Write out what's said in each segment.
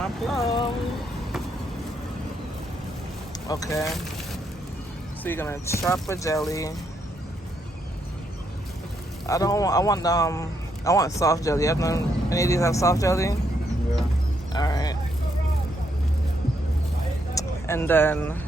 My plum. Okay. So you're gonna chop a jelly. I want soft jelly. Any of these have soft jelly? Yeah. Alright. And then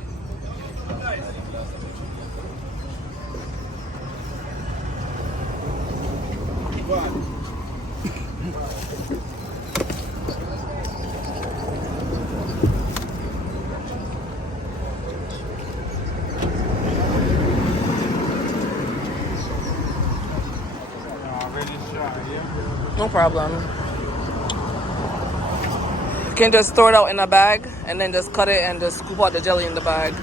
no problem. You can just throw it out in a bag and then just cut it and just scoop out the jelly in the bag.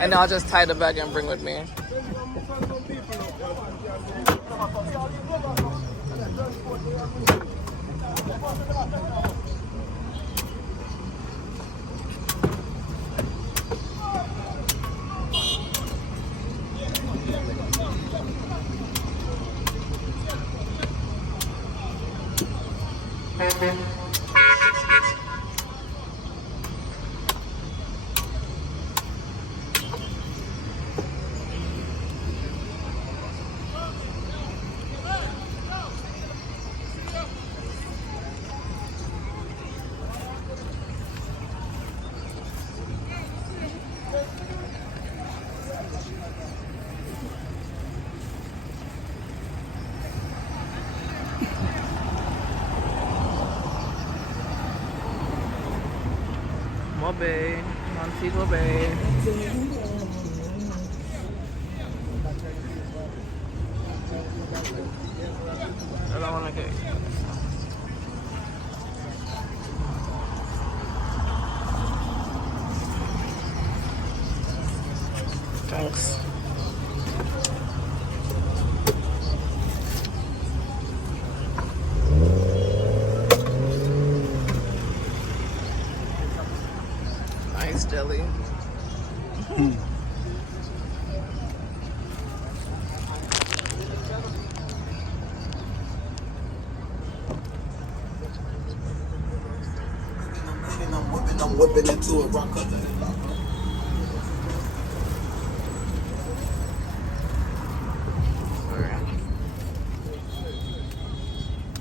And then I'll just tie the bag and bring with me. Bay, Montego Bay. I don't want to get. Thanks. Jelly. I'm whipping into a rock.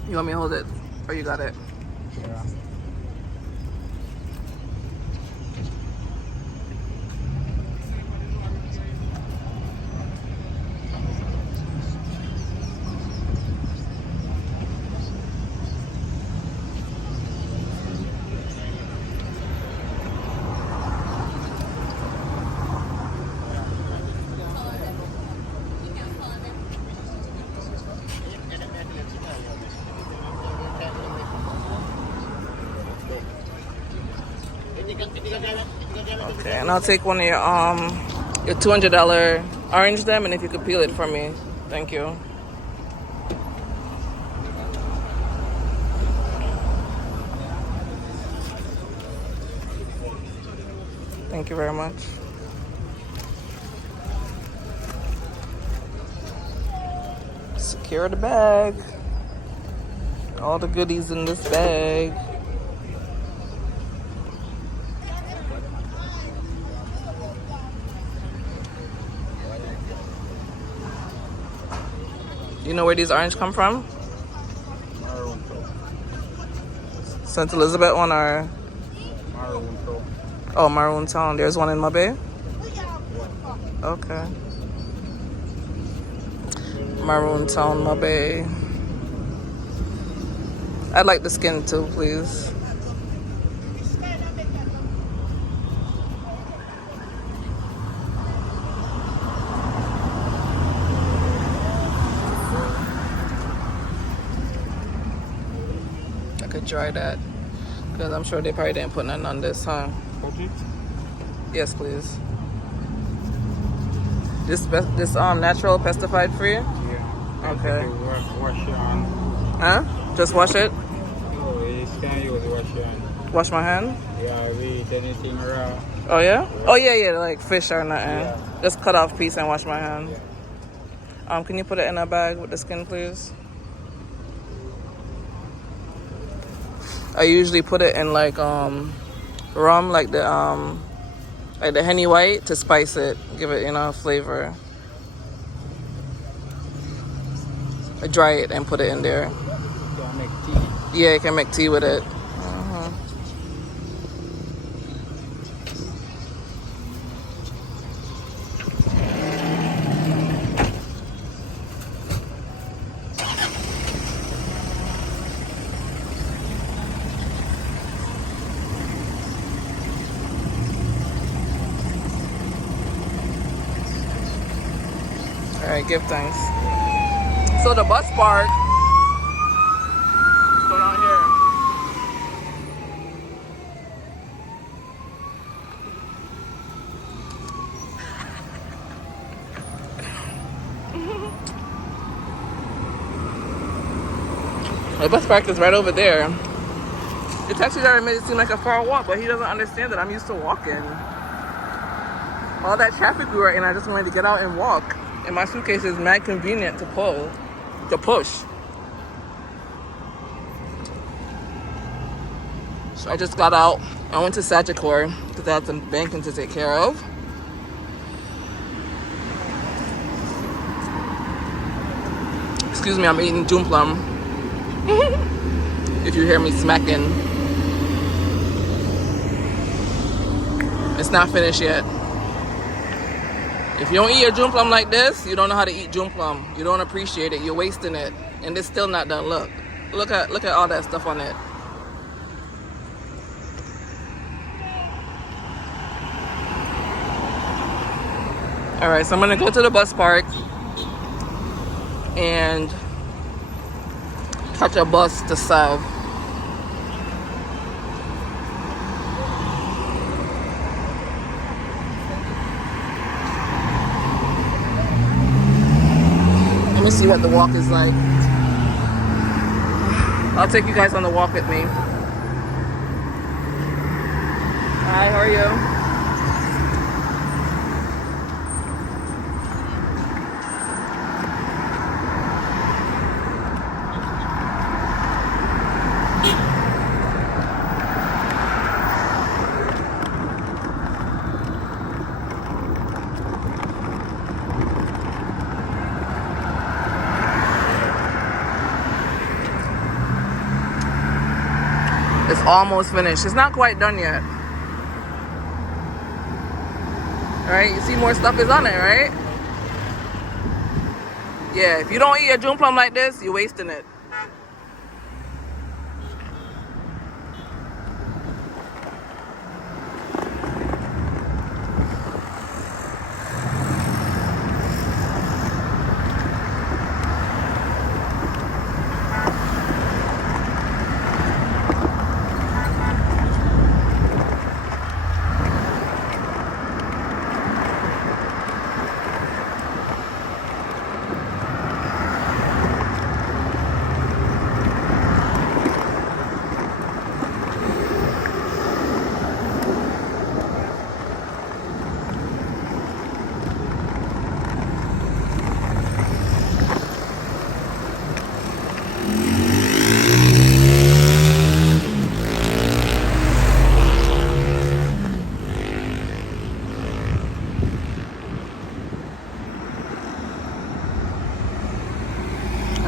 You want me to hold it? Or you got it? Yeah. Okay, and I'll take one of your $200 orange them, and if you could peel it for me, thank you. Thank you very much. Secure the bag. All the goodies in this bag. You know where these orange come from? St. Elizabeth one or? Oh, Maroon Town. There's one in my bay? Okay. Maroon Town, my bay. I'd like the skin too, please. I could try that. Because I'm sure they probably didn't put nothing on this, huh? Yes, please. This natural pesticide free? Yeah. Okay. Wash your hand. Huh? Just wash it? No, you can't use wash your hand. Wash my hand? Yeah, we eat anything raw. Oh yeah? Oh yeah, like fish or nothing. Yeah. Just cut off piece and wash my hand. Can you put it in a bag with the skin, please? I usually put it in like rum, like the Henny White, to spice it, give it, you know, flavor. I dry it and put it in there. You can make tea. Yeah, you can make tea with it. All right, give thanks. So the bus park. What's going on here? The bus park is right over there. The taxi driver made it seem like a far walk, but he doesn't understand that I'm used to walking. All that traffic we were in, I just wanted to get out and walk. And my suitcase is mad convenient to push. So I just got out. I went to Sagicor because I had some banking to take care of. Excuse me, I'm eating June plum. If you hear me smacking. It's not finished yet. If you don't eat your June plum like this, you don't know how to eat June plum. You don't appreciate it. You're wasting it. And it's still not done. Look at all that stuff on it. All right, so I'm gonna go to the bus park and catch a bus to Sav. Let me see what the walk is like. I'll take you guys on the walk with me. Hi, how are you? It's almost finished. It's not quite done yet. All right, you see more stuff is on it, right? Yeah, if you don't eat your June plum like this, you're wasting it.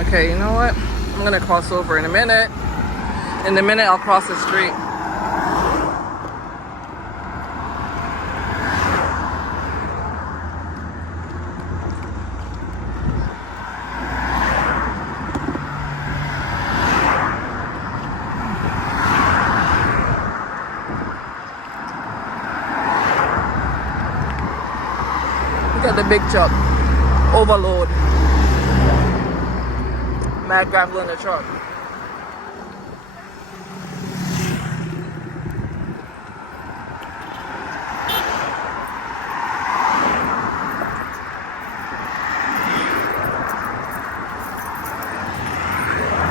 Okay, you know what? I'm gonna cross over in a minute. In a minute, I'll cross the street. Look at the big truck. Overload. Mad gravel in the truck. You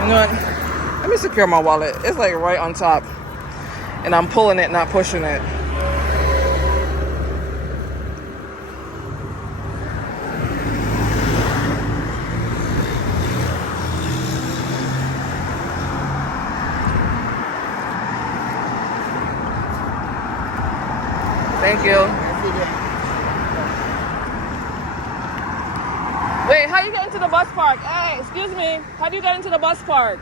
know what? Let me secure my wallet. It's like right on top. And I'm pulling it, not pushing it. Thank you. Wait, how you get into the bus park? Hey, excuse me. How do you get into the bus park?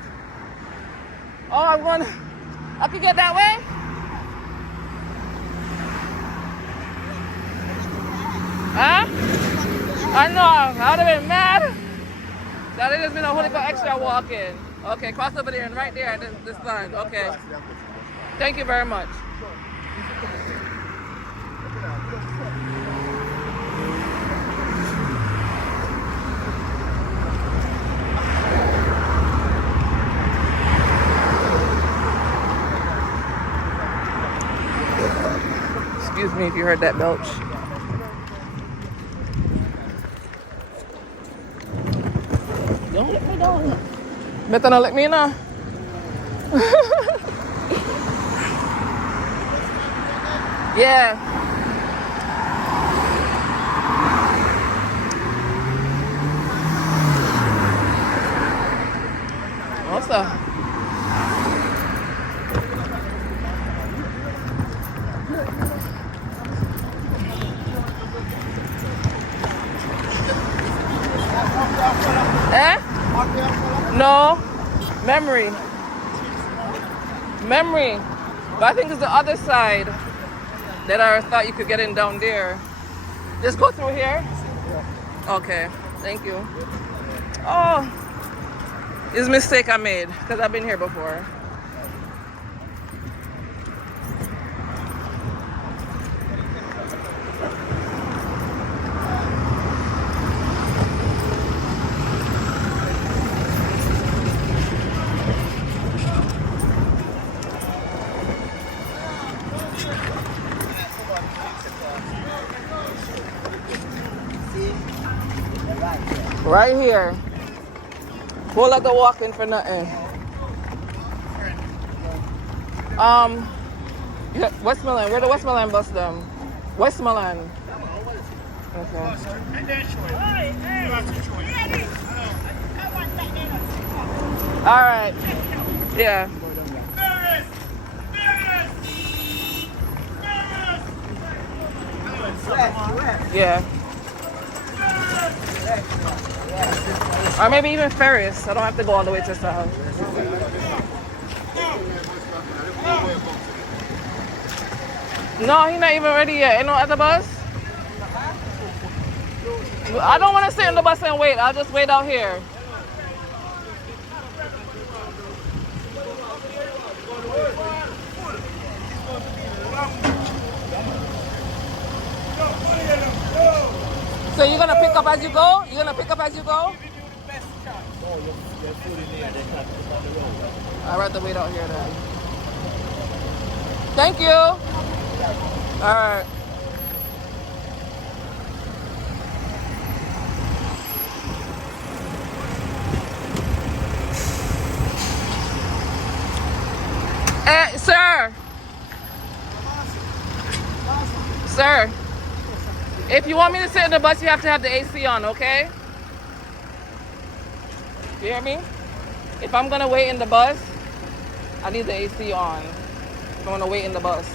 Oh, I'm going. I could get that way? Huh? I know. I would have been mad. That it has been a whole heap of extra walking. Okay, cross over there and right there, this line. Okay. Thank you very much. Excuse me if you heard that belch. Don't let me down. Better not let me know. Yeah. What's up? Eh? No. Memory. Memory. But I think it's the other side that I thought you could get in down there. Just go through here? Okay. Thank you. Oh. It's a mistake I made because I've been here before. Right here. Whole lot of walking for nothing. Yeah, Westmoreland. Where the Westmoreland bus them? Westmoreland. Okay. All right. Yeah. Yeah. Or maybe even Ferris. I don't have to go all the way to South. No, he's not even ready yet. Ain't no other bus? I don't want to sit in the bus and wait. I'll just wait out here. So you're going to pick up as you go? You're going to pick up as you go? I'd rather wait out here then. Thank you. All right. Sir. Sir. If you want me to sit in the bus, you have to have the AC on, okay? You hear me? If I'm gonna wait in the bus, I need the AC on. If I'm gonna wait in the bus.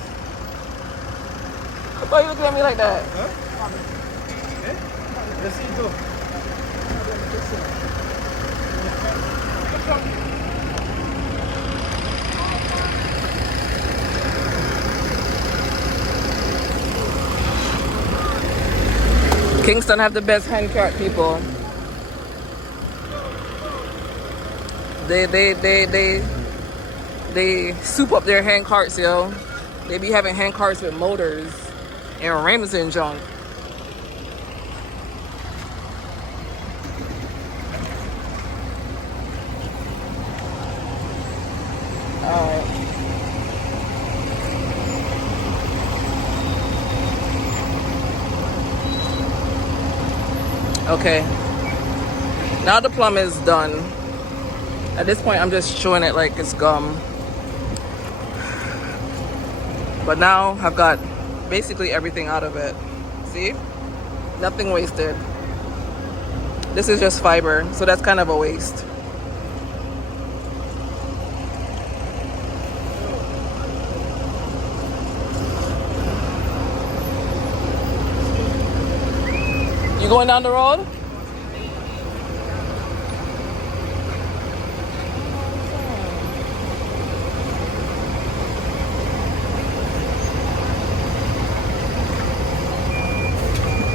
Why are you looking at me like that? Huh? Let's see too. Kingston have the best hand cart people. They soup up their hand carts, yo. They be having hand carts with motors and rims and junk. Alright. Okay. Now the plum is done. At this point, I'm just chewing it like it's gum. But now I've got basically everything out of it. See? Nothing wasted. This is just fiber, so that's kind of a waste. going down the road?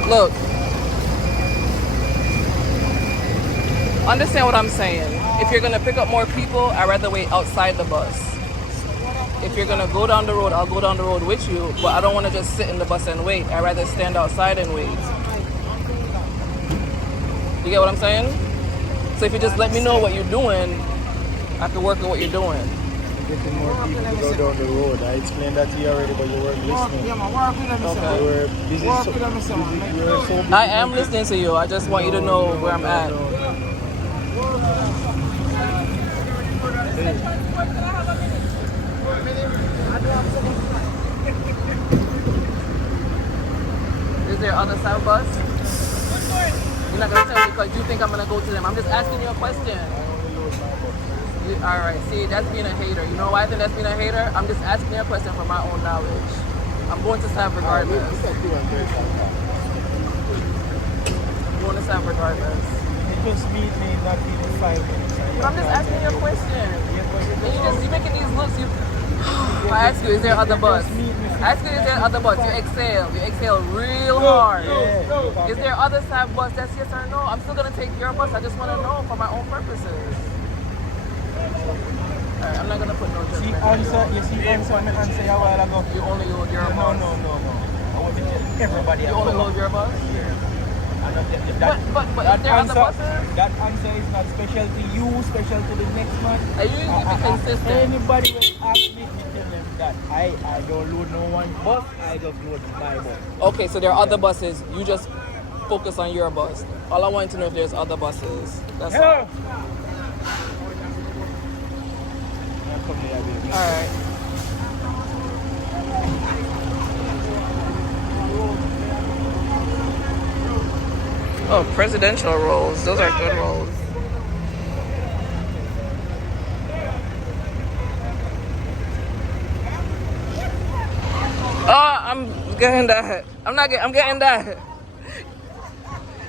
Look. Understand what I'm saying. If you're gonna pick up more people, I'd rather wait outside the bus. If you're gonna go down the road, I'll go down the road with you, but I don't wanna just sit in the bus and wait. I'd rather stand outside and wait. You get what I'm saying? So if you just let me know what you're doing, I can work with what you're doing. Getting more people to go down the road. I explained that to you already, but you weren't listening. You were busy. I am listening to you. I just want you to know where I'm at. Is there other South bus? You're not gonna tell me because you think I'm gonna go to them. I'm just asking you a question. Alright, see, that's being a hater. You know why I think that's being a hater? I'm just asking you a question for my own knowledge. I'm going to South regardless. I'm going to South regardless. You just meet me not even 5 minutes. But I'm just asking you a question. And you're making these looks. If I ask you, is there other bus? I ask you, is there other bus? You exhale. You exhale real hard. Is there other side bus? That's yes or no. I'm still gonna take your bus. I just want to know for my own purposes. Alright, I'm not gonna put no judgment. You see answer me answer a while ago. You only load your bus. No. I want to tell everybody. You only load your bus? Yeah. But are there other buses? That answer is not special to you, special to the next man. Are you need to be consistent? Anybody will ask me to tell them that I don't load no one bus, I just load my bus. Okay, so there are other buses. You just focus on your bus. All I want to know if there's other buses. That's all. Alright. Oh, presidential rolls. Those are good rolls. Oh, I'm getting that. I'm getting that.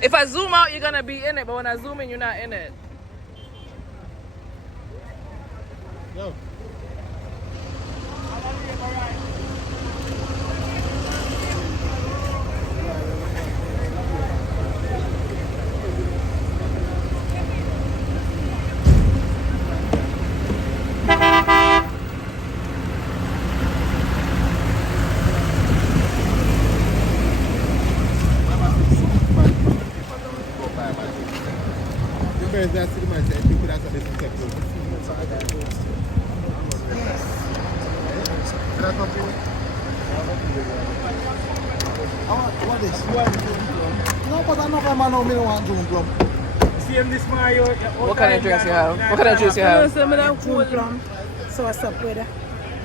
If I zoom out, you're gonna be in it, but when I zoom in, you're not in it. Yo. That's the man said people that's a different technique. What is? No, but I know I'm not want to see him this Mario. What kind of drinks you have? What kind of juice you have? Plum. So what's up with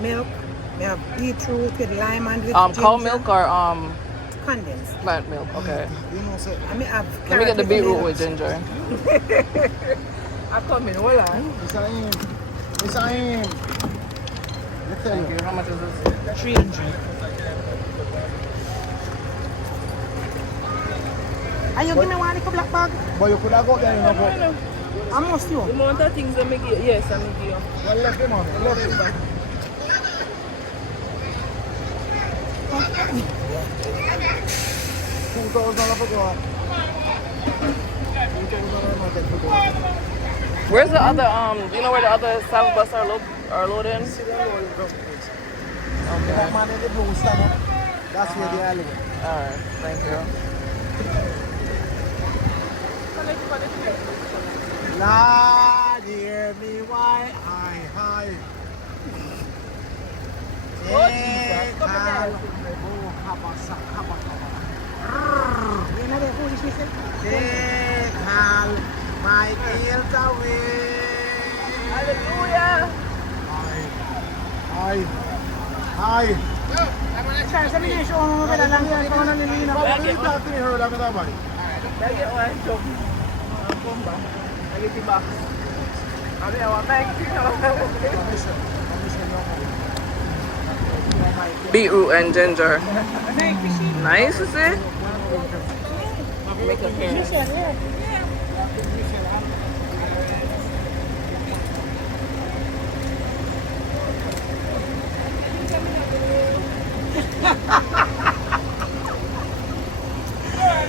milk? We have beetroot with lime and with cow milk or condensed. plant milk. Okay. I mean, Let me get the beetroot with ginger. I come in, hold on. It's a him. Thank you. How much is this? 300. Are you give me one little black bag? But you could have got there, you know. How much you? The amount of things that make you, yes, I make you. Well, left him on. Left him back. Where's the other you know where the other South bus are loading? Okay. That man in the blue stand. That's where they are living. Alright, thank you. Lord, hear me why I hide. Take all my guilt away. Hallelujah. Hi. Beetroot and ginger. Nice, is it? Jamaican parents.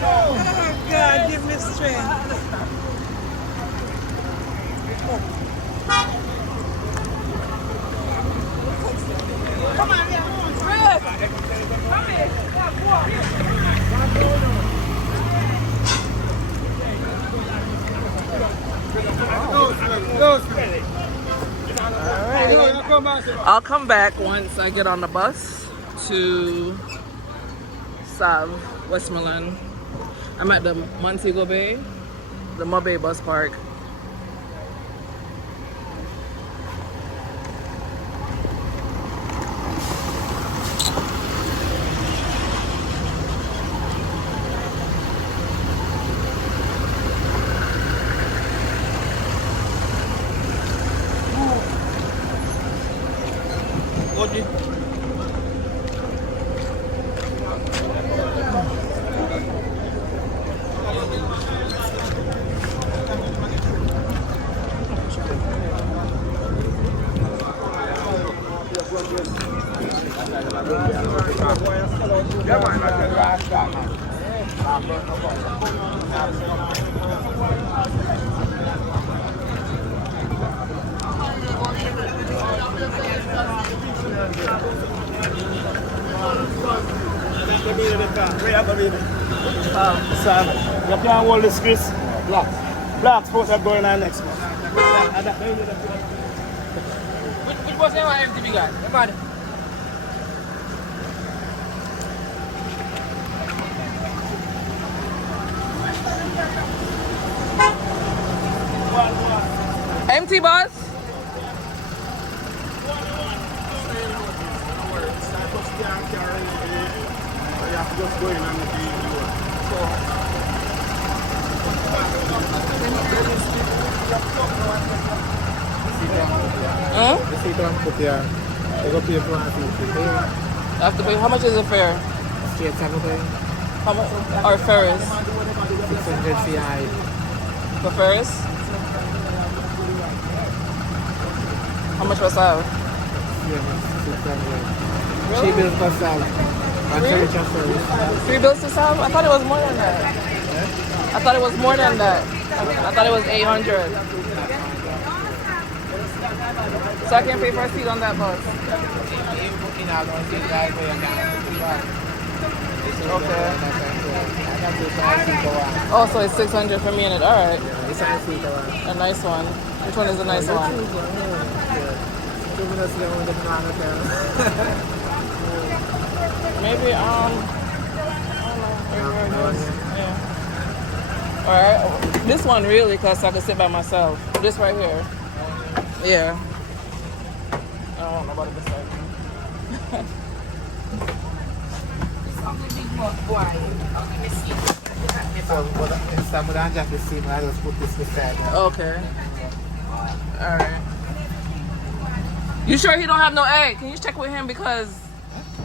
Oh God, give me strength. Come on, yeah. Come here. I'll come back once I get on the bus to Westmoreland. I'm at the Montego Bay, the Bay bus park. Sam, you can't hold this, Chris. Blacks, supposed to going on next month. Which was the MTV guy? Come on. Empty bus? Huh? The seat on put here. They go pay for I have to pay. How much is the fare? straight Saturday. How much? Or Ferris? 600 CI. For Ferris? How much was that? Yeah, 600. She bills for Sal. And church and service. 3 bills to Sam? I thought it was more than that. I thought it was more than that. I thought it was 800. So I can pay for a seat on that bus. Okay. Oh, so it's 600 for me in it. All right. A nice one. Which one is a nice one? Maybe I don't know. Yeah. All right. This one really, cause I can sit by myself. This right here. Yeah. I don't know about this side. So, someone just the same, I just put this beside her. Okay. All right. You sure he don't have no egg? Can you check with him because?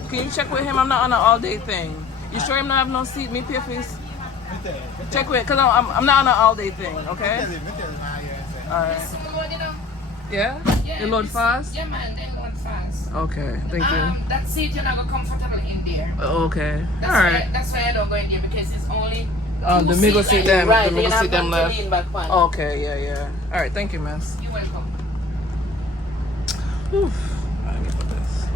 Can you check with him? I'm not on an all-day thing. You sure him not have no seat? Me pay for his. Check with, cause I'm not on an all-day thing. Okay. All right. Yeah. They load fast. Yeah, man, they load fast. Okay. Thank you. That seat you're not gonna comfortable in there. Okay. That's All right. That's why I don't go in there because it's only. The middle seat them. Right, The middle seat them left. lean back one. Okay. Yeah. All right. Thank you, miss. You're welcome. Whew. I get for this.